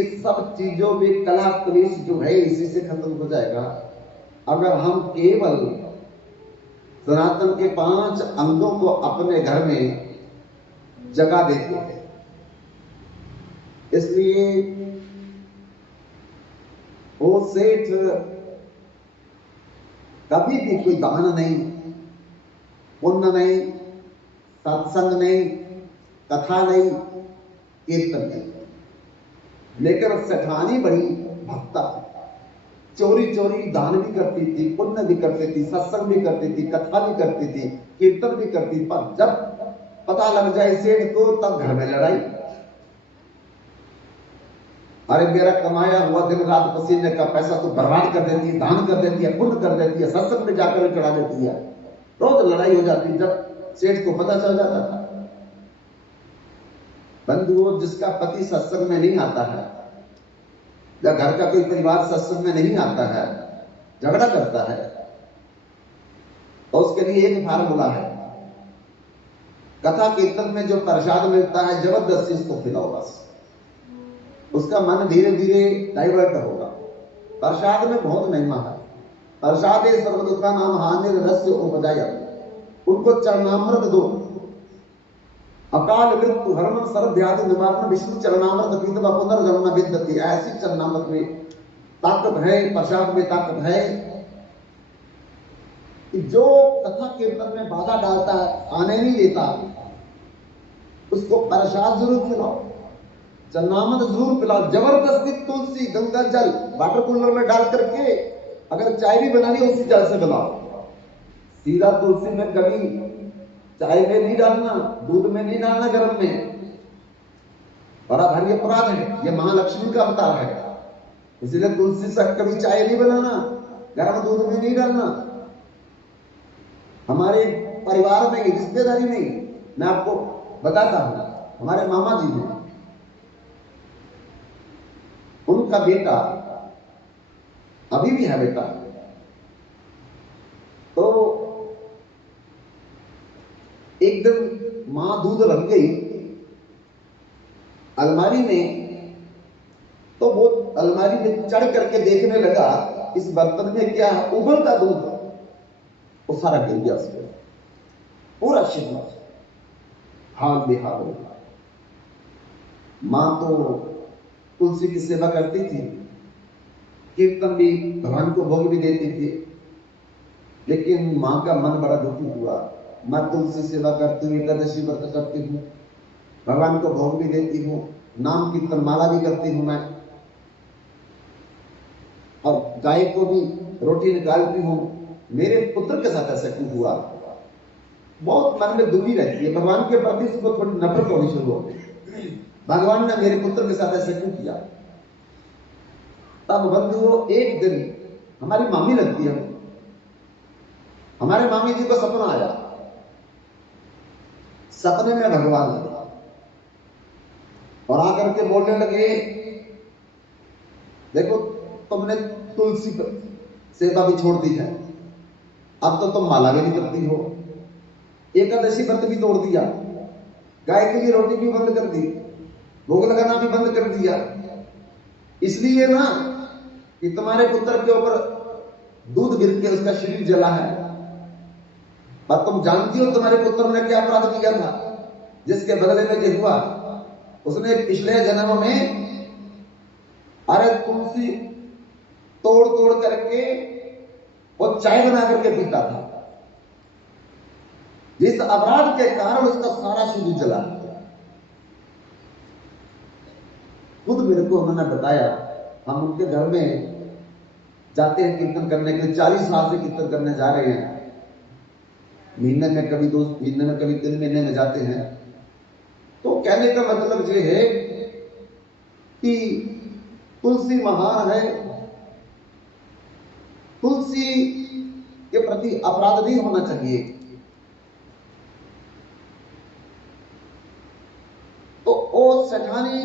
ये सब चीजों में कला क्लेश जो है इसी से खत्म हो जाएगा अगर हम केवल सनातन के 5 अंगों को अपने घर में जगा देते हैं। इसलिए वो सेठ कभी भी कोई दान नहीं, पुण्य नहीं, सत्संग नहीं, कथा नहीं, कीर्तन नहीं, लेकिन सेठानी बड़ी भक्ता थी। चोरी चोरी दान भी करती थी, पुण्य भी करती थी, सत्संग भी करती थी, कथा भी करती थी, कीर्तन भी करती थी। पर जब पता लग जाए सेठ को तब घर में लड़ाई। अरे मेरा कमाया हुआ दिन रात पसीने का पैसा तो बर्बाद कर देती है, दान कर देती है, पुण्य कर देती है, सत्संग में जाकर चढ़ा देती है। रोज लड़ाई हो जाती। जब सेठ को पता चल जाता था, बंधुओं जिसका पति सत्संग में नहीं आता है या घर का कोई परिवार सत्संग में नहीं आता है, झगड़ा करता है, तो उसके लिए एक फार्मूला है। कथा कीर्तन में जो प्रसाद मिलता है जबरदस्ती उसको खिलाओ, बस उसका मन धीरे धीरे डाइवर्ट होगा। प्रसाद में बहुत महिमा है। प्रसाद सर्वदुख का नाम हानि रस्य उपजाय, उनको चरणामृत दो। अकाल मृत्यु हरण सर्व व्याधि निवारण विष्णु चरणामृत पीतवा पुनर्जन्म विद्यति। ऐसी चरणामृत में ताकत है, प्रसाद में ताकत है कि जो कथा कीर्तन में बाधा डालता है, आने नहीं देता, उसको प्रसाद जरूर खिलाओ, चरणामृत जरूर पिलाओ। जबरदस्ती तुलसी गंगा जल वाटर कूलर में डाल करके अगर चाय भी बनानी है उसी जल से बनाओ। सीधा तुलसी में कभी चाय में नहीं डालना, दूध में नहीं डालना, गर्म में। बड़ा भारी अपराध है, यह महालक्ष्मी का अवतार है। इसलिए तुलसी से कभी चाय नहीं बनाना, गर्म दूध में नहीं डालना। हमारे परिवार में, रिश्तेदारी में, मैं आपको बताता हूं, हमारे मामा जी हैं, उनका बेटा अभी भी है बेटा, तो एक दिन मां दूध रख गई अलमारी में, तो वो अलमारी में चढ़ करके देखने लगा इस बर्तन में क्या है। उबलता दूध, वो सारा गिर गया उसमें, पूरा शिकवा हाल बेहाल हो गया। मां तो तुलसी की सेवा करती थी, कीर्तन भी भगवान को भोग भी देती थी, लेकिन मां का मन बड़ा दुखी हुआ। मैं तुलसी सेवा करती हूँ, एकादशी व्रत करती हूँ, भगवान को भोग भी देती हूँ, नाम कीर्तन माला भी करती हूँ मैं, और गाय को भी रोटी निकालती हूँ, मेरे पुत्र के साथ ऐसा क्यों हुआ। बहुत मन में दुखी रहती है, भगवान के प्रति उसको थोड़ी नफरत होनी शुरू हो गई। भगवान ने मेरे पुत्र के साथ ऐसा क्यों किया। तब बंधुओं एक दिन हमारी मामी लगती है, हमारे मामी जी को सपना आया। सपने में भगवान लगे और आकर के बोलने लगे, देखो तुमने तुलसी सेवा भी छोड़ दी है, अब तो तुम माला भी नहीं करती हो, एकादशी व्रत भी तोड़ दिया, गाय के लिए रोटी भी बंद कर दी, भोग लगाना भी बंद कर दिया, इसलिए ना कि तुम्हारे पुत्र के ऊपर दूध गिर के उसका शरीर जला है। पर तुम जानती हो तुम्हारे पुत्र ने क्या अपराध किया था, जिसके बदले में ये हुआ। उसने पिछले जन्म में अरे तुलसी तोड़ तोड़ करके वो चाय बना करके पीता था, जिस अपराध के कारण उसका सारा शरीर जला। खुद मेरे को उन्होंने बताया, हम उनके घर में जाते हैं कीर्तन करने के लिए, 40 साल से कीर्तन करने जा रहे हैं। महीने में कभी 2 महीने में, कभी 3 महीने में जाते हैं। तो कहने का मतलब ये है कि तुलसी महान है, तुलसी के प्रति अपराध नहीं होना चाहिए। तो वो सेठानी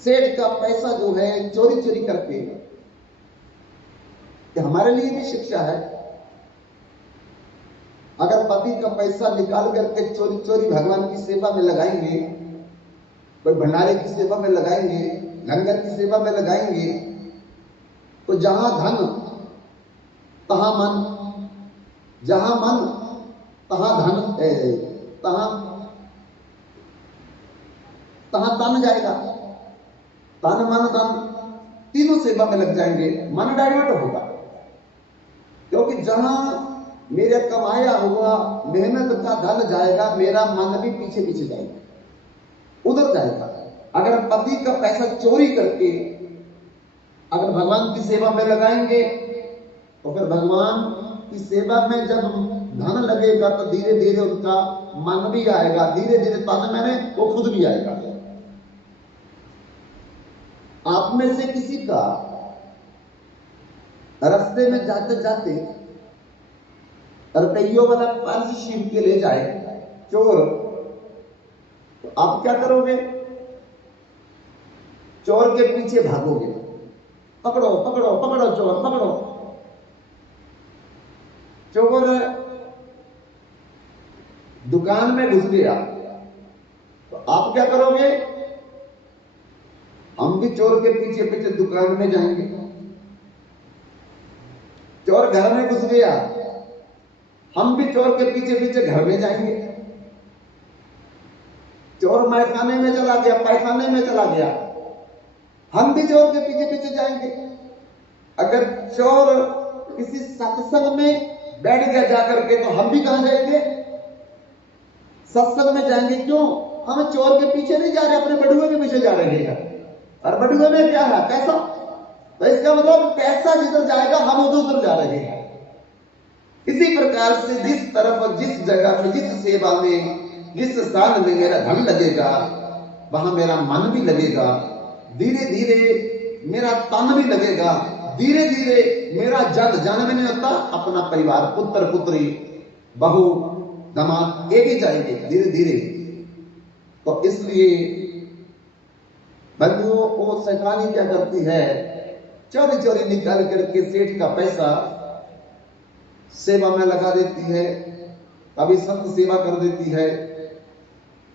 सेठ का पैसा जो है चोरी चोरी करके, हमारे लिए भी शिक्षा है। अगर पति का पैसा निकाल करके चोरी चोरी भगवान की सेवा में लगाएंगे कोई भंडारे की सेवा में लगाएंगे, लंगर की सेवा में लगाएंगे, तो जहां धन तहां मन, जहां मन तहां धन, तहां तहां तन जाएगा। तन मन धन तीनों सेवा में लग जाएंगे, मन डाइवर्ट होगा। क्योंकि जहां मेरे कमाया हुआ मेहनत का धन जाएगा, मेरा मन भी पीछे पीछे जाएगा, उधर जाएगा। अगर पति का पैसा चोरी करके अगर भगवान की सेवा में लगाएंगे, तो फिर भगवान की सेवा में जब धन लगेगा तो धीरे धीरे उनका मन भी आएगा, धीरे धीरे तन में वो खुद भी आएगा। आप में से किसी का रास्ते में जाते जाते रुपयों वाला पर्स छीन के ले जाए चोर, तो आप क्या करोगे? चोर के पीछे भागोगे, पकड़ो पकड़ो पकड़ो चोर पकड़ो। चोर दुकान में घुस गया, तो आप क्या करोगे? हम भी चोर के पीछे पीछे दुकान में जाएंगे। चोर घर में घुस गया, हम भी चोर के पीछे पीछे घर में जाएंगे। चोर मैखाने में चला गया, पैखाने में चला गया, हम भी चोर के पीछे पीछे जाएंगे। अगर चोर किसी सत्संग में बैठ गया जाकर के, तो हम भी कहां जाएंगे? सत्संग में जाएंगे। क्यों? हम चोर के पीछे नहीं जा रहे, अपने बड़ुए के पीछे जा रहे हैं। और बड़ुए में क्या है? पैसा। तो इसका मतलब पैसा जिधर जाएगा हम उधर जा रहे हैं। इसी प्रकार से जिस तरफ, जिस जगह में, जिस सेवा में, जिस स्थान में मेरा धन लगेगा, वहां मेरा मन भी लगेगा, धीरे धीरे मेरा तन भी लगेगा, धीरे धीरे मेरा जन में नहीं होता, अपना परिवार, पुत्र पुत्री, बहू दामाद एक ही जाएंगे धीरे धीरे। तो इसलिए बंधुओं, वो शैतानी क्या करती है? चोरी चोरी निकाल करके सेठ का पैसा सेवा में लगा देती है, कभी संत सेवा कर देती है,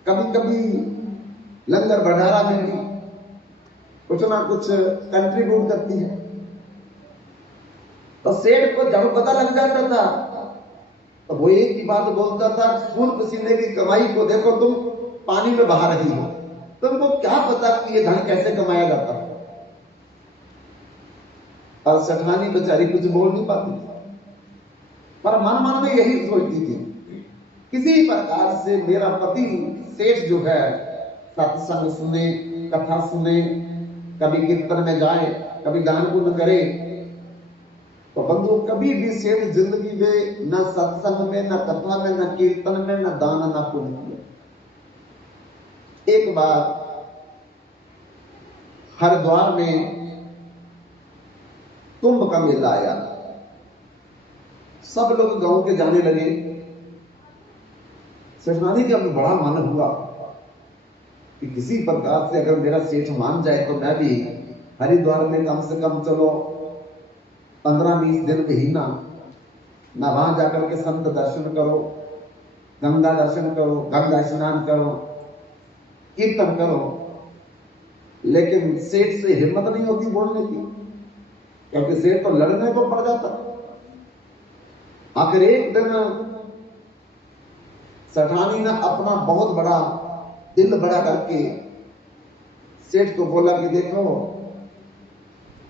कभी कभी लंगर भंडारा में भी कुछ ना कुछ कंट्रीब्यूट करती है। तो सेठ को जब पता लग जाता था, तो वो एक ही बात बोलता था, खून पसीने की कमाई को देखो तुम पानी में बहा रही हो, तुमको क्या पता कि ये धन कैसे कमाया जाता है। और सेठानी बेचारी कुछ बोल नहीं पाती, पर मन में यही सोचती थी, किसी प्रकार से मेरा पति सेठ जो है सत्संग सुने, कथा सुने, कभी कीर्तन में जाए, कभी दान पुण्य करे। तो बंधु, कभी भी सेठ जिंदगी में न सत्संग में, न कथा में, न कीर्तन में, न दान, न पुण्य किया। एक बार हरिद्वार में कुंभ का मेला आया, सब लोग गांव के जाने लगे। सेठानी का बड़ा मन हुआ कि किसी प्रकार से अगर मेरा सेठ मान जाए तो मैं भी हरिद्वार में कम से कम चलो 15-20 दिन महीना ना, वहां जाकर के संत दर्शन करो, गंगा दर्शन करो, गंगा स्नान करो, कीर्तन करो। लेकिन सेठ से हिम्मत नहीं होती बोलने की, क्योंकि सेठ तो लड़ने को पड़ जाता। आखिर एक दिन सेठानी ने अपना बहुत बड़ा दिल बड़ा करके सेठ को बोला कि देखो,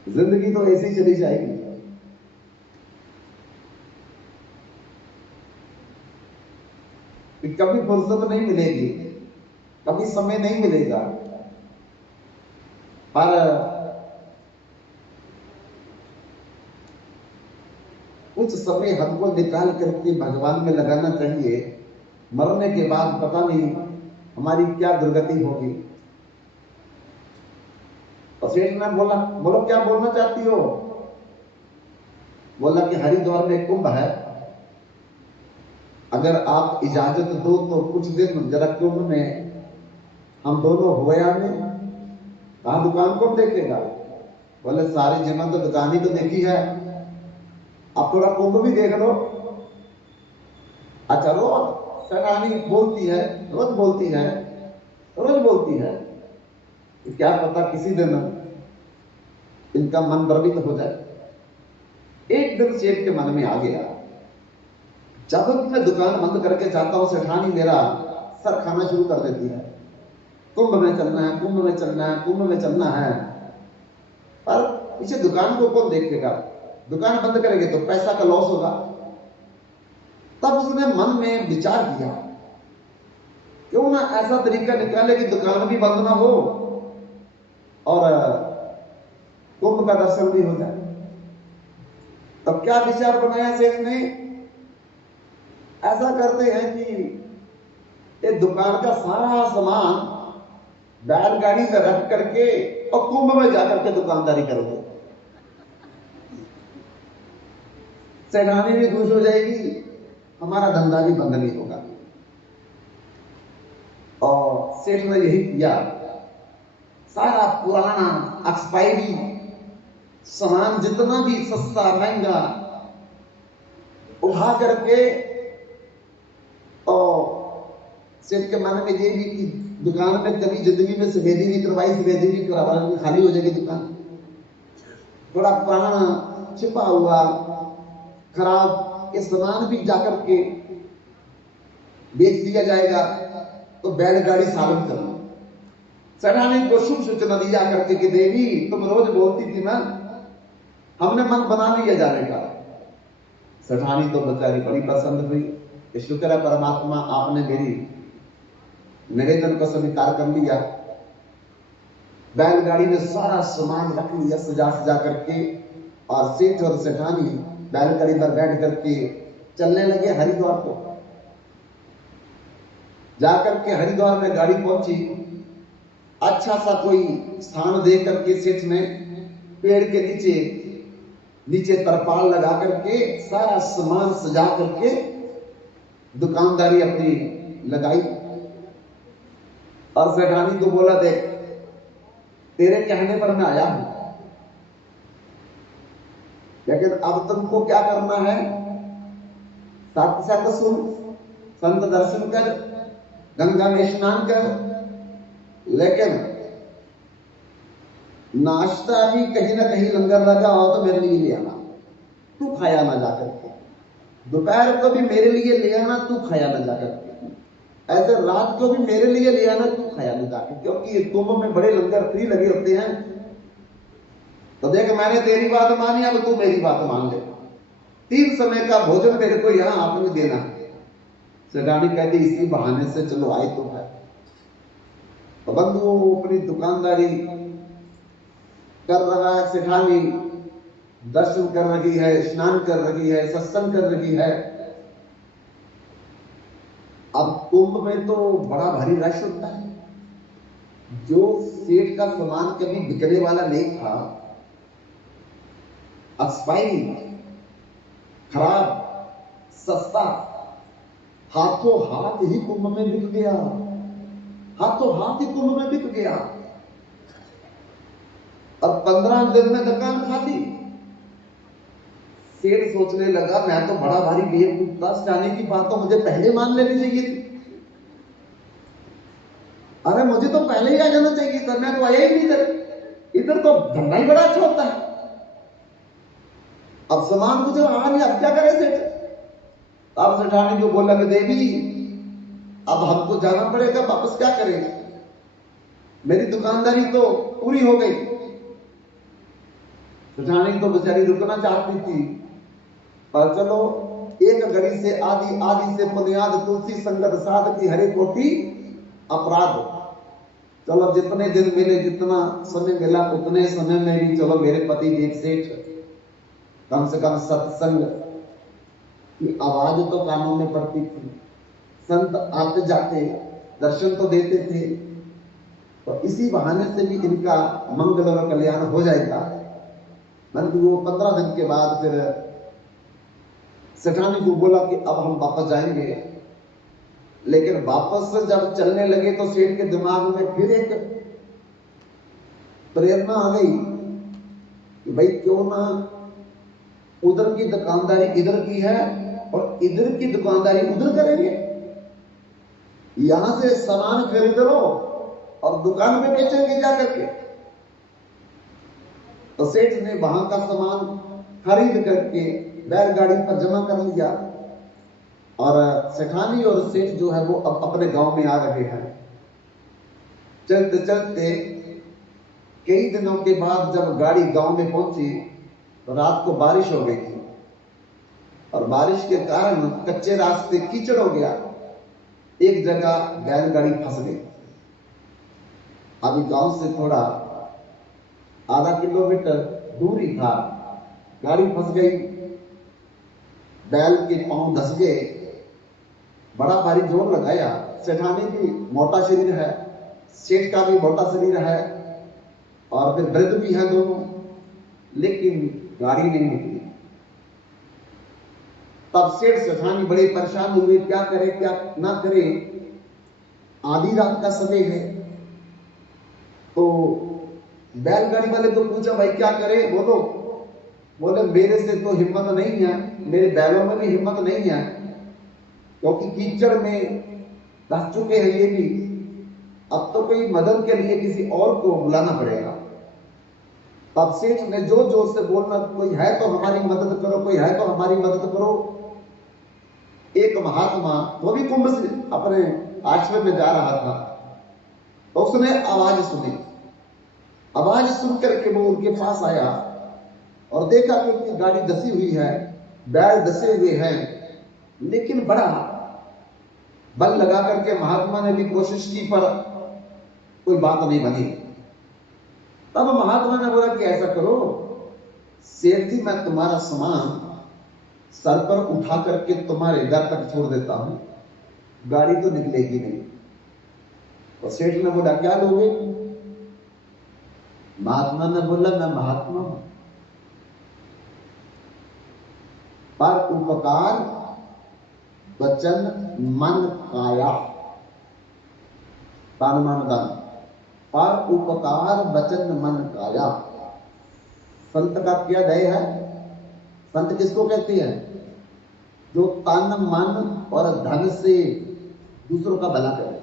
जिंदगी तो ऐसी ही चली जाएगी, कभी फुर्सत नहीं मिलेगी, कभी समय नहीं मिलेगा, पर कुछ समय हमको निकाल करके भगवान में लगाना चाहिए। मरने के बाद पता नहीं हमारी क्या दुर्गति होगी। और सेठ ने बोला, बोलो क्या बोलना चाहती हो? बोला कि हरिद्वार में कुंभ है, अगर आप इजाजत दो तो कुछ दिन जरा कुंभ में हम दोनों होया में, कहा दुकान कौन देखेगा? बोले सारी जमा तो दुकान ही तो देखी है, अब थोड़ा कुंभ भी देख लो। अच्छा, रोज सेठानी बोलती है, रोज बोलती है, रोज बोलती है, कि क्या पता किसी दिन इनका मन द्रवित हो जाए। एक दिन सेठ के मन में आ गया, जब मैं दुकान बंद करके जाता हूं सेठानी मेरा सर खाना शुरू कर देती है, कुंभ में चलना है, कुंभ में चलना है, कुंभ में चलना है। पर पीछे दुकान को कौन देखेगा, दुकान बंद करेंगे तो पैसा का लॉस होगा। तब उसने मन में विचार किया, क्यों ना ऐसा तरीका निकाले कि दुकान भी बंद ना हो और कुंभ का दर्शन भी हो जाए। तब क्या विचार बनाया सेठ ने, ऐसा करते हैं कि ये दुकान का सारा सामान बैलगाड़ी में रख करके और कुंभ में जाकर के दुकानदारी करोगे। सेठानी भी खुश हो जाएगी, हमारा धंधा भी बंद नहीं होगा। और सेठ ने यही किया, सारा पुराना एक्सपायरी सामान जितना भी सस्ता महंगा उठा करके, और सेठ के मन में ये भी कि दुकान में कभी जिंदगी में सफेदी नहीं करवाई, सफेदी भी करवाई खाली हो जाएगी दुकान। बड़ा पुराना छिपा हुआ खराब ये सामान भी जाकर के बेच दिया जाएगा तो बैलगाड़ी साबित कर लो। सेठानी को शुभ सूचना दिया करके कि देवी तुम रोज बोलती थी ना, हमने मन बना लिया जाने का। सेठानी तो बेचारी बड़ी पसंद हुई, शुक्र है परमात्मा आपने मेरी निवेदन को स्वीकार कर लिया। बैलगाड़ी में सारा सामान रख लिया सजा सजा करके, और सेठ और सेठानी बैलगाड़ी पर बैठ करके चलने लगे हरिद्वार को। जाकर के हरिद्वार में गाड़ी पहुंची, अच्छा सा कोई स्थान देख करके सेठ ने पेड़ के नीचे तरपाल लगा करके सारा सामान सजा करके दुकानदारी अपनी लगाई। और सेठानी को बोला, देख तेरे कहने पर मैं आया हूं, लेकिन अब तुमको क्या करना है, साथ साथ सुन, संत दर्शन कर, गंगा में स्नान कर, लेकिन नाश्ता भी कहीं ना कहीं लंगर लगा हो तो मेरे लिए ले आना, तू खाया ना जाकर के। दोपहर को भी मेरे लिए ले आना, तू खाया ना जाकर के। ऐसे रात को भी मेरे लिए ले आना, तू खाया ना जाकर, क्योंकि कुंभ में बड़े लंगर फ्री लगे होते हैं। तो देख मैंने तेरी बात मानी, अब तू मेरी बात मान ले। 3 समय का भोजन मेरे को यहां आपने देना। सेठानी कहती इसी बहाने से चलो आए तो है। तो बंधु अपनी दुकानदारी कर रहा है, सेठानी दर्शन कर रही है, स्नान कर रही है, सत्संग कर रही है। अब कुंभ में तो बड़ा भारी रश होता है। जो सेठ का सामान कभी बिकने वाला नहीं था, एक्सपायरी खराब सस्ता, हाथों हाथ ही कुंभ में बिक गया, हाथों हाथ ही कुंभ में बिक गया। अब 15 दिन में दुकान खाली। सेठ सोचने लगा, मैं तो बड़ा भारी बेवकूफ था, जाने की बात तो मुझे पहले मान लेनी चाहिए थी। अरे मुझे तो पहले ही आ जाना चाहिए था, मैं तो आया ही नहीं इधर तो धंधा ही बड़ा अच्छा होता है। अब सामान मुझे आ नहीं, अब क्या करे सेठ। अब सेठानी को बोला कि देवी अब हमको जाना पड़ेगा, वापस क्या करें, मेरी दुकानदारी तो पूरी हो गई। सेठानी तो बेचारी रुकना चाहती थी, पर चलो एक घड़ी से आदि, आदि से बुनियाद, तुलसी संगत साध की हरे कोटि अपराध। चलो जितने दिन मिले, जितना समय मिला, उतने समय में भी चलो मेरे पति देव सेठ कम से कम सत्संग की आवाज तो कानों में पड़ती थी, संत आते जाते दर्शन तो देते थे, तो इसी बहाने से भी इनका मंगल और कल्याण हो जाएगा। परंतु वो 15 दिन के बाद फिर सेठानी को बोला कि अब हम वापस जाएंगे। लेकिन वापस जब चलने लगे तो सेठ के दिमाग में फिर एक प्रेरणा आ गई कि भाई क्यों ना उधर की दुकानदारी इधर की है और इधर की दुकानदारी उधर करेंगे। यहां से सामान खरीद लो और दुकान में बेचेंगे जा करके। तो सेठ ने वहां का सामान खरीद करके बैलगाड़ी पर जमा कर लिया और सेठानी और सेठ जो है वो अब अपने गांव में आ रहे हैं। चलते चलते कई दिनों के बाद जब गाड़ी गांव में पहुंची तो रात को बारिश हो गई थी और बारिश के कारण कच्चे रास्ते कीचड़ हो गया। एक जगह बैलगाड़ी फंस गई। अभी गांव से थोड़ा आधा किलोमीटर दूरी था, गाड़ी फंस गई, बैल के पांव धस गए, बड़ा भारी जोर लगाया। सेठानी भी मोटा शरीर है, सेठ का भी मोटा शरीर है और फिर वृद्ध भी है दोनों, लेकिन गाड़ी नहीं निकली। तब सेठ सेठानी बड़े परेशान हुए, क्या करे क्या ना करे। आधी रात का समय है। तो बैलगाड़ी वाले को पूछा, भाई क्या करे, बोलो। बोले मेरे से तो हिम्मत नहीं है, मेरे बैलों में भी हिम्मत नहीं है, क्योंकि कीचड़ में धस चुके हैं ये भी। अब तो कोई मदद के लिए किसी और को बुलाना पड़ेगा। तब सेठ ने जोर जोर से बोलना, कोई है तो हमारी मदद करो, कोई है तो हमारी मदद करो। एक महात्मा वो भी कुंभ से अपने आश्रम में जा रहा था, तो उसने आवाज सुनी। आवाज सुन करके वो उनके पास आया और देखा कि उनकी गाड़ी धसी हुई है, बैल धसे हुए हैं, लेकिन बड़ा बल लगा करके महात्मा ने भी कोशिश की पर कोई बात नहीं बनी। तब महात्मा ने बोला कि ऐसा करो सेठ जी, मैं तुम्हारा सामान सर पर उठा करके तुम्हारे घर तक छोड़ देता हूं, गाड़ी तो निकलेगी नहीं। तो सेठ ने बोला क्या लोगे? महात्मा ने बोला मैं महात्मा हूं, पर उपकार वचन मन काया, तन मन धन, पर उपकार वचन मन काया। संत का क्या ध्येय है? संत किसको कहते हैं? जो तन मन और धन से दूसरों का भला करे।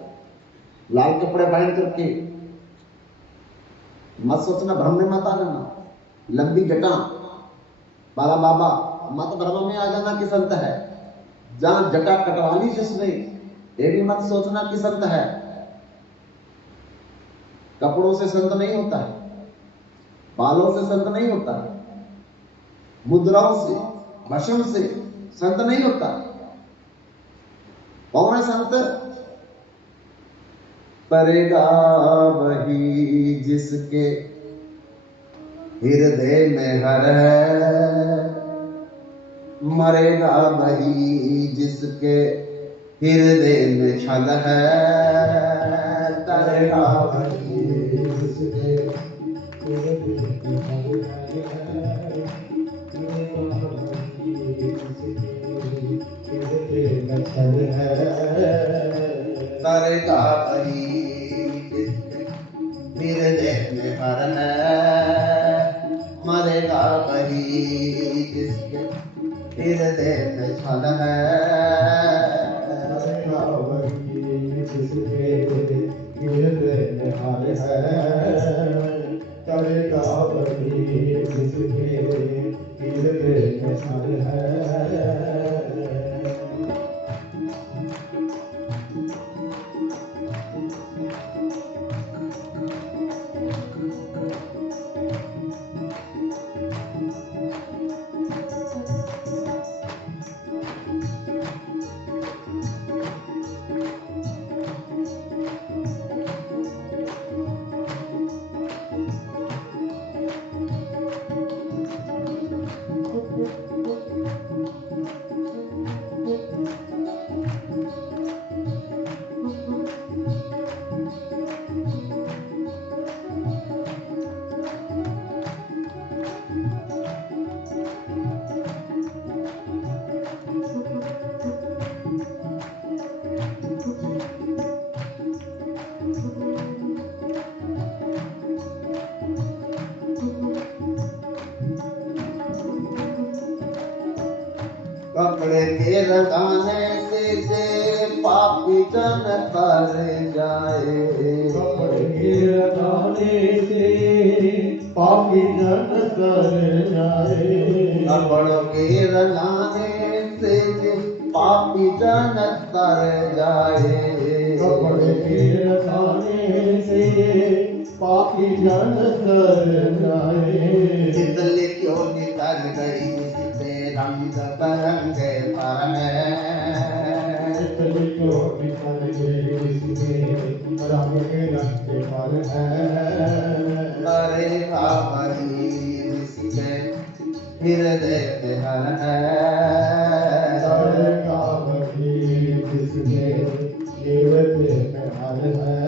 लाल कपड़े पहन करके मत सोचना, भ्रम में मत आना, लंबी जटा बाला बाबा मत भ्रम में आ जाना कि संत है। जहां जटा कटवाली जिसने, ये भी मत सोचना कि संत है। कपड़ों से संत नहीं होता है, बालों से संत नहीं होता है, मुद्राओं से भस्म से संत नहीं होता। कौन है संत? तरेगा वही जिसके हृदय में हर है, मरेगा वही जिसके हृदय में छल है। तरेगा वही जिसके हृदय में छल है, तरेगा वही हृदय में हर है, मरेगा वही जिसके हृदय में छल है। तरेगा वही जिसके हृदय में हर है, तरेगा वही जिसके हृदय में छल है। कपड़े के लगाने से पापी जन तर जाए, कपड़े से पापी जन तर जाए। कपड़ों के रलाने से पापी जन तर जाए। कपड़े के रलाने से पापी जन तर जाए। तितली क्यों नितर गई जिसपे रंग बरंगे पर है। तितली क्यों नितर गई जिसपे रंग बिरंगे पर है। तरेगा वही जिसके हृदय पे हर है। तरेगा वही जिसके हृदय में हर है।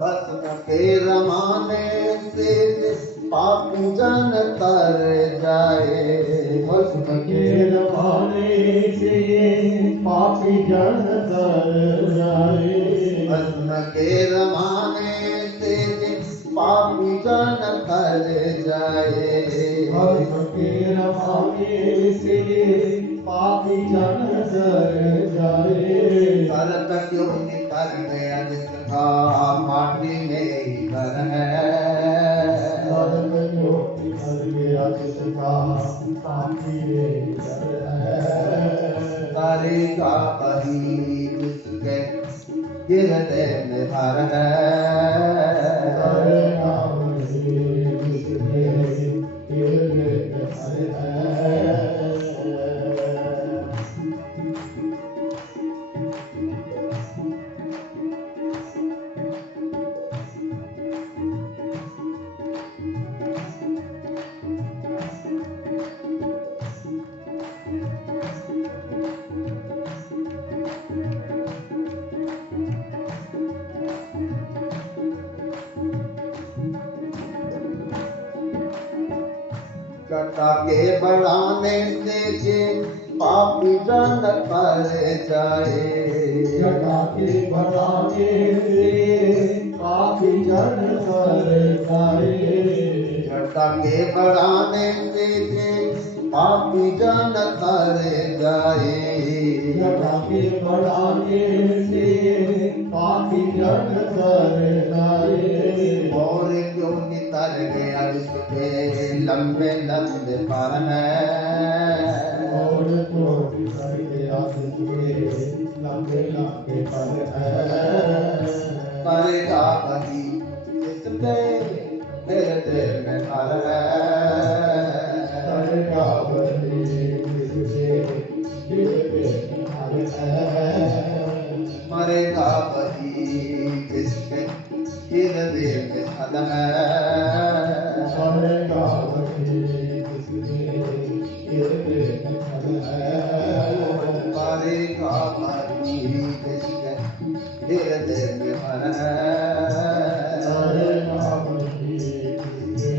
भस्म के रमाने से पापी जन तर जाए। भस्म के रमाने से पापी जन तर जाए। भस्म के रमाने से पापी जन तर जाए। भस्म के रमाने से पापी जन तर जाए। करत क्यों नितर गया जिसका माटी में ही घर है। नरक क्यों नितर गया जिसका पापी में घर है। तरेगा वही जिसके हृदय में हर है। तरेगा वही जिसके हृदय में हर है। जटा के बढ़ाने से पापी जन पर जाए। जटा के बढ़ाने से पापी जन तर जाए। जटा के बढ़ाने से पापी जन तर जाए। जटा के बढ़ाने से पापी जन तर जाए। और क्यों नितर गया जिसके लंबे लंबे पर है। और तो नितर गया जिसके लंबे लंबे पर है। करेगा वही जिसके हृदय में हर है। तरेगा वही जिसके हृदय में हर है। मरेगा वही जिसके हृदय में हर है। मरेगा वही जिसके हृदय में हर है। करेगा वही जिसके हृदय में हर है। तरेगा वही जिसके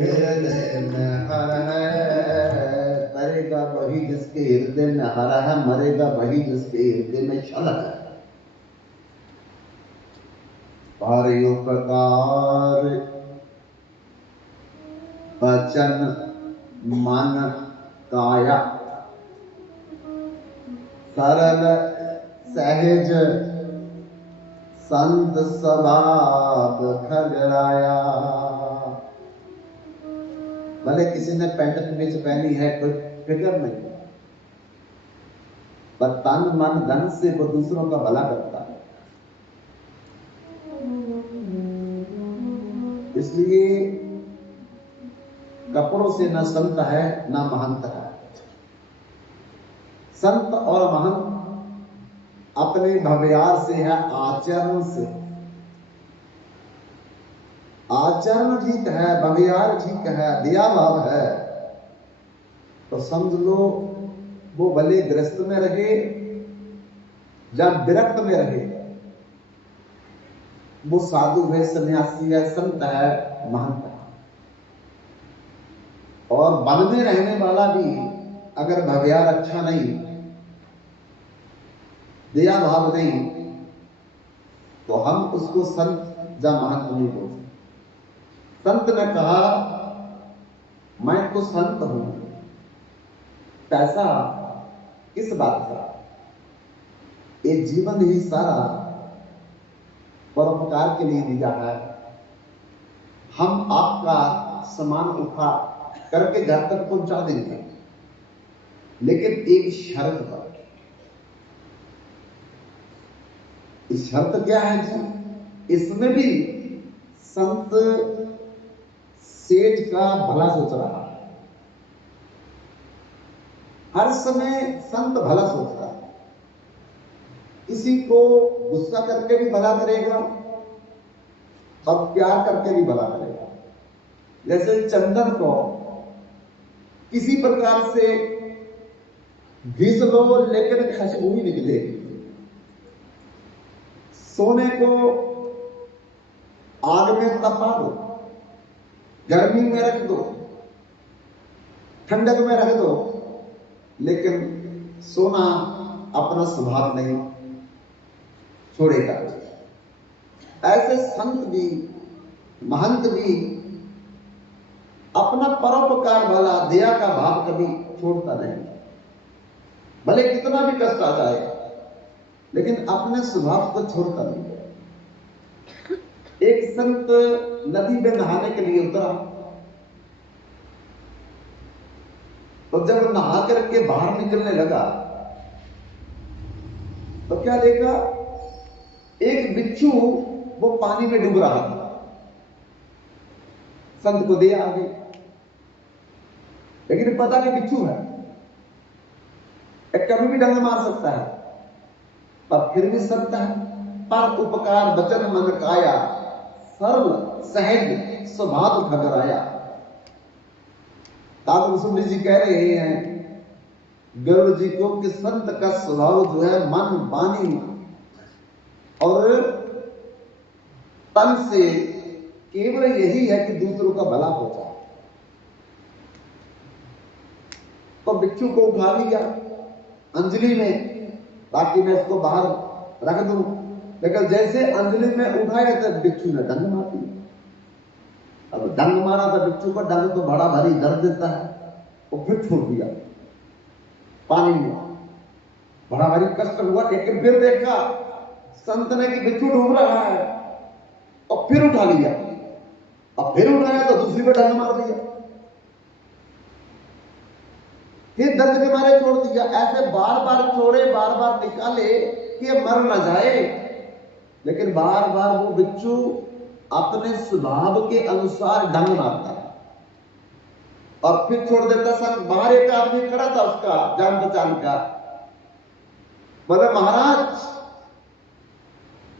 हृदय में हर है। करेगा वही जिसके हृदय में हर है। मरेगा वही जिसके हृदय में छल है। भारी उपकार वचन मन काया सरल सहज संत स्वभाव खगड़ाया। भले किसी ने पैंट कमीज पहनी है, कोई फिक्र नहीं, पर तन मन धन से वो दूसरों का भला करता है। इसलिए कपड़ों से न संत है न महंत है। संत और महंत अपने भव्यार से है, आचरण से। आचरण ठीक है, भव्यार ठीक है, दिया भाव है, तो समझ लो वो भले गृहस्थ में रहे या विरक्त में रहे, वो साधु है, सन्यासी है, संत है, महंत है। और वन में रहने वाला भी अगर भव्यार अच्छा नहीं, दया भाव नहीं, तो हम उसको संत या महंत नहीं बोल सकते। संत ने कहा मैं तो संत हूं, पैसा किस बात का, ये जीवन ही सारा परोपकार के लिए दिया है। हम आपका सामान उठा करके घर तक पहुंचा देंगे, लेकिन एक शर्त पर। इस शर्त क्या है जी? इसमें भी संत सेठ का भला सोच रहा है। हर समय संत भला सोच रहा है, किसी को गुस्सा करके भी भला करेगा और प्यार करके भी भला करेगा। जैसे चंदन को किसी प्रकार से घिस लो लेकिन खुशबू ही निकलेगी, सोने को आग में तपा दो, गर्मी में रख दो, ठंडक में रख दो, लेकिन सोना अपना स्वभाव नहीं छोड़ेगा। ऐसे संत भी, महंत भी अपना परोपकार वाला दया का भाव कभी छोड़ता नहीं। भले कितना भी कष्ट आ जाए, लेकिन अपने स्वभाव को छोड़ता नहीं। एक संत नदी में नहाने के लिए उतरा, तो जब नहा करके बाहर निकलने लगा तो क्या देखा, एक बिच्छू वो पानी में डूब रहा था। संत को दया आ गई, लेकिन पता नहीं बिच्छू है, कभी भी डंग मार सकता है, पर फिर भी संत है। पर उपकार वचन मन काया, सरल सहज स्वभाव घबराया। तात्पर्य जी कह रहे हैं गरुड़ जी को कि संत का स्वभाव जो है मन वाणी और तन से केवल यही है कि दूसरों का भला हो जाए। तो बिच्छू को उठा लिया अंजलि में, ताकि मैं इसको बाहर रख दूं, लेकिन जैसे अंजलि में उठाया तो बिच्छू ने डंग मार दिया। अब डंग मारा था बिच्छू का, डंग तो बड़ा भारी दर्द देता है, वो फिर छोड़ दिया पानी में। बड़ा भारी कष्ट हुआ, लेकिन फिर देखा संत ने कि बिच्छू डूब रहा है, और फिर उठा लिया। अब फिर उठाया तो दूसरी पर डंग मार दिया, फिर दर्द के मारे छोड़ दिया। ऐसे बार बार छोड़े, बार बार निकाले कि मर न जाए, लेकिन बार बार वो बिच्छू अपने स्वभाव के अनुसार डंग मारता है और फिर छोड़ देता। सब बाहर एक आदमी खड़ा था, उसका जान पहचान का, बोले महाराज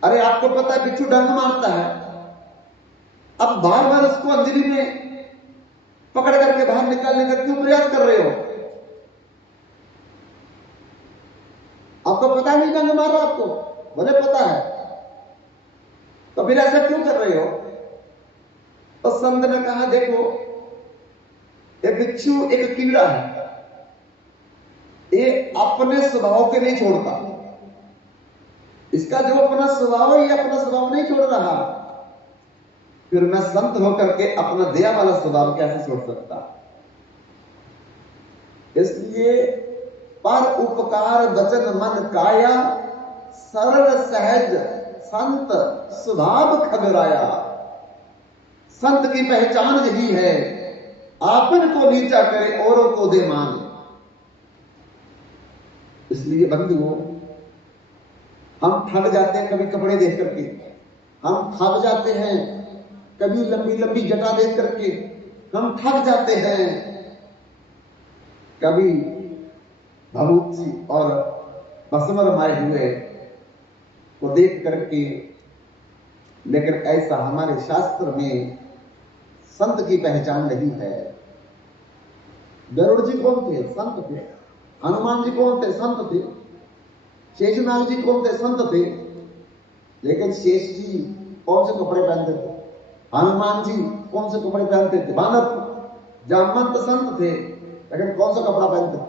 अरे आपको पता है बिच्छू डंग मारता है, अब बार बार उसको अंजलि में पकड़ करके बाहर निकालने का क्यों प्रयास कर रहे हो? आपको पता नहीं डंग मार रहा आपको? बोले पता है। तो फिर ऐसा क्यों कर रहे हो? तो संत ने कहा देखो, ये बिच्छू एक कीड़ा है, ये अपने स्वभाव के नहीं छोड़ता। इसका जो अपना स्वभाव है, ये अपना स्वभाव नहीं छोड़ रहा, फिर मैं संत होकर के अपना दया वाला स्वभाव कैसे छोड़ सकता? इसलिए पर उपकार वचन मन काया, सरल सहज संत स्वभाव खगराया। संत की पहचान यही है, आपन को नीचा करे औरों को दे मान। इसलिए बंधुओं, हम थक जाते हैं कभी कपड़े देख करके, हम थक जाते हैं कभी लंबी लंबी जटा देख करके, हम थक जाते हैं कभी भभूति और भस्म रमाए हुए को देख करके। लेकिन ऐसा हमारे शास्त्र में संत की पहचान नहीं है। गरुड़ जी कौन थे? संत थे। हनुमान जी कौन थे? संत थे। शेषनाग जी कौन थे? संत थे। लेकिन शेष जी कौन से कपड़े पहनते थे? हनुमान जी कौन से कपड़े पहनते थे? बानर। जामवंत संत थे, लेकिन कौन सा कपड़ा पहनते थे?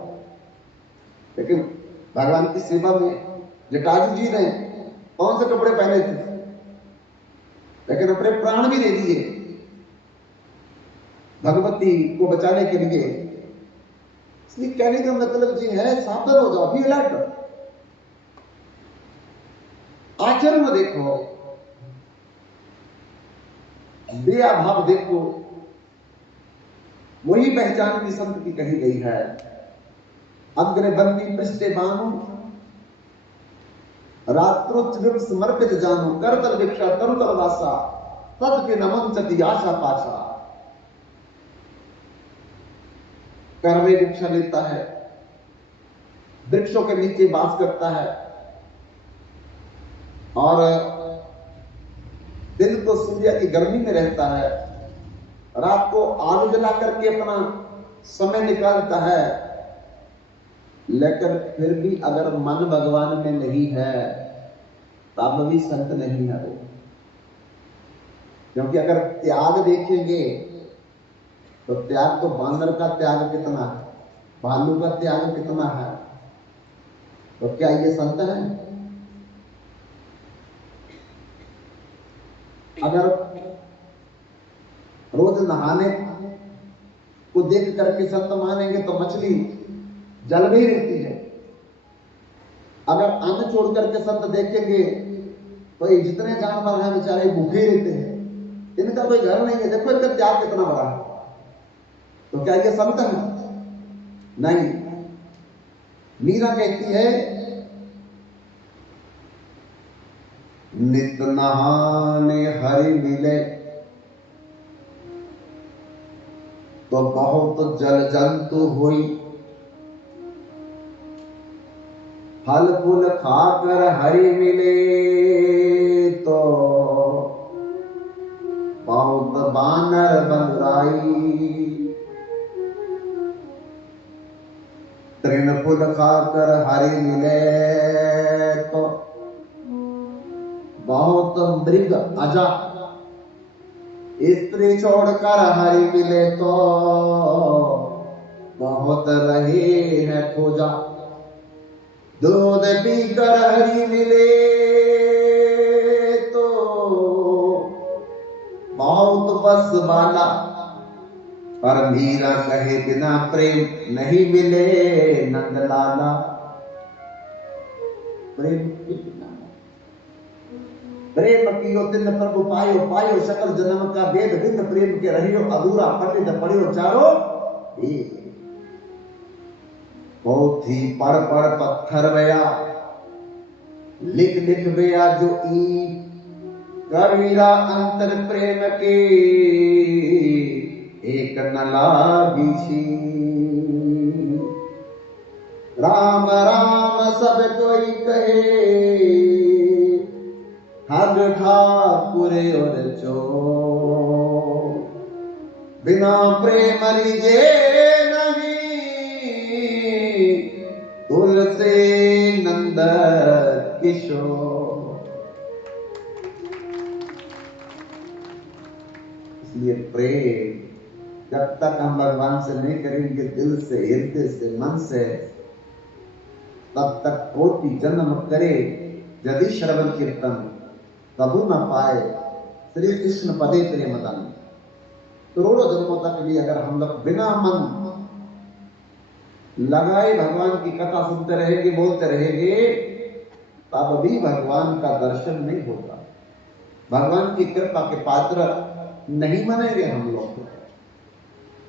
लेकिन भगवान की सेवा में जटायु जी ने कौन से कपड़े पहने थे? लेकिन अपने प्राण भी दे दिए भगवती को बचाने के लिए। इसलिए कहने का मतलब जी है, सावधान हो जाओ, भी अलर्ट। आचरण में देखो, दया भाव देखो, वही पहचान की संत की कही गई है। अग्रबंदी पृष्ठे बानु, रात्रोच्चम समर्पित जानो, करतल भिक्षा तरुतल वासा, तद नमन चति आशा पाशा। करवे भिक्षा लेता है, वृक्षों के नीचे वास करता है, और दिन को सूर्य की गर्मी में रहता है, रात को आग जला करके अपना समय निकालता है। लेकिन फिर भी अगर मन भगवान में नहीं है, तब भी संत नहीं है वो। क्योंकि अगर त्याग देखेंगे तो त्याग तो बानर का त्याग कितना है, भालू का त्याग कितना है, तो क्या ये संत है? अगर रोज नहाने को देख करके संत मानेंगे तो मछली जल में ही रहती है। अगर अन्न छोड़ करके संत देखेंगे तो ये जितने जानवर हैं बेचारे भूखे रहते हैं, इनका कोई घर नहीं है। देखो इनका त्याग कितना बड़ा है, तो क्या ये संत है? नहीं। मीरा कहती है, नित नहाने हरि मिले तो बहुत जल जंतु हुई, फल फूल खाकर हरि मिले तो बहुत बानर बंदराई। तृण फूल खाकर हरि मिले तो बहुत मृग अजा, स्त्री छोड़कर हरि मिले तो बहुत रहे हैं खोजा। दूध पीकर हरि मिले तो बहुत बस वाला, पर मीरा कहे बिना प्रेम नहीं मिले नंदलाला। प्रेम प्रेम कियो तिन प्रभु पायो, पायो सकल जन्म का वेद, बिन प्रेम के रहियो अधूरा, पंडित पढ़ियो चारो वेद। पोथी पढ़ पढ़ पत्थर बया, लिख लिख बया जो ई, कबीरा अंतर प्रेम के एक न लागी छी। राम राम सब कोई कहे, हर ठाकुर और चो, बिना प्रेम लीजे नहीं, तुलसी नंद किशोर। इसलिए प्रेम जब तक हम भगवान से नहीं करेंगे दिल से, हृदय से, मन से, तब तक कोटि जन्म करे यदि श्रवण कीर्तन, तबु न पाए श्री कृष्ण पदे प्रेम दन। करोड़ों जन्मों तक भी अगर हम लोग बिना मन लगाए भगवान की कथा सुनते रहेंगे, बोलते रहेंगे, तब भी भगवान का दर्शन नहीं होगा, भगवान की कृपा के पात्र नहीं बनेंगे हम लोग।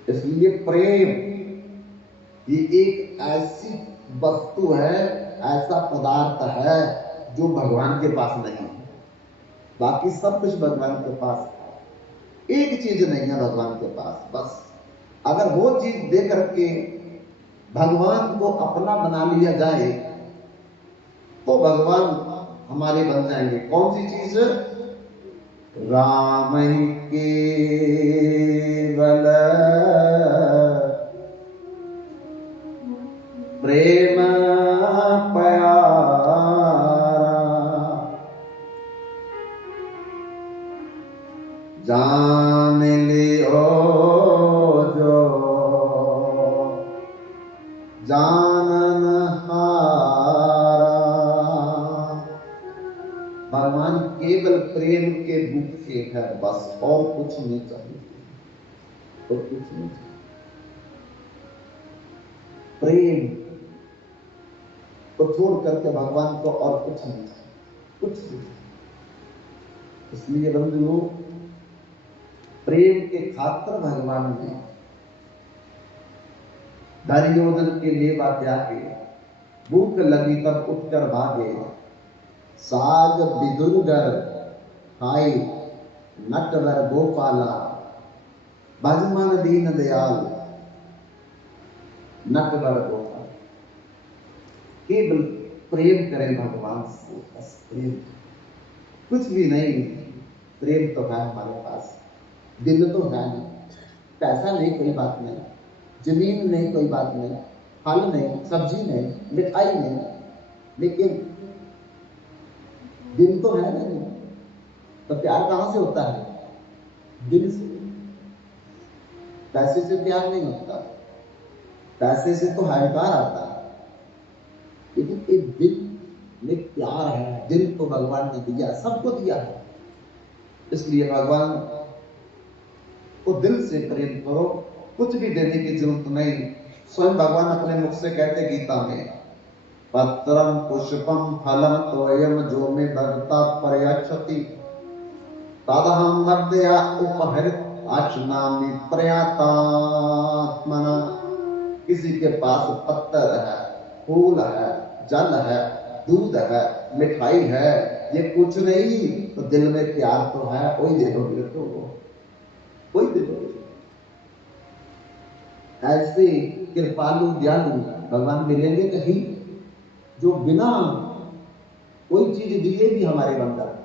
इसलिए प्रेम ये एक ऐसी वस्तु है, ऐसा पदार्थ है जो भगवान के पास नहीं है। बाकी सब कुछ भगवान के पास है, एक चीज नहीं है भगवान के पास। बस अगर वो चीज दे करके भगवान को अपना बना लिया जाए तो भगवान हमारे बन जाएंगे। कौन सी चीज? राम ही केवल प्रेम प्यारा जान लियो जो जानन हारा। भगवान केवल प्रेम के भूखे है, बस और कुछ नहीं चाहिए, और कुछ नहीं चाहिए। प्रेम को छोड़ करके भगवान को और कुछ नहीं चाहिए, कुछ नहीं। इसलिए बंधुओं, प्रेम के खातिर भगवान ने दुर्योधन के लेवा त्यागे, भूख लगी तब उठकर भागे, साग बिदुरगर खाई नटवर गोपाला, भजमन दीन दयाल नटवर गोपाल। केवल प्रेम करें भगवान से, बस प्रेम, कुछ भी नहीं। प्रेम तो है हमारे पास, दिल तो है नहीं, पैसा नहीं कोई बात नहीं, जमीन नहीं कोई बात नहीं, फल नहीं, सब्जी नहीं, मिठाई नहीं, लेकिन दिल तो है नहीं। तो प्यार कहां से होता है? दिल से। पैसे से प्यार नहीं होता, पैसे से तो अहंकार आता है, लेकिन एक दिल में प्यार है। दिल को भगवान ने दिया, सबको दिया है। इसलिए भगवान को दिल से प्रेम करो, कुछ भी देने की जरूरत नहीं। स्वयं भगवान अपने मुख से कहते गीता में, पत्रम पुष्पम फलम तोयम जो में भगता प्रयच्छति तदहं मर्दया उपहरित आचनामि प्रयातात्मना। किसी के पास पत्थर है, फूल है, जल है, दूध है, मिठाई है, ये कुछ नहीं, तो दिल में प्यार तो है, वही दे दोगे तो कोई दे दोगे। ऐसे कृपालु दयालु भगवान मिलेंगे कहीं, जो बिना कोई चीज दिए भी हमारे बंधन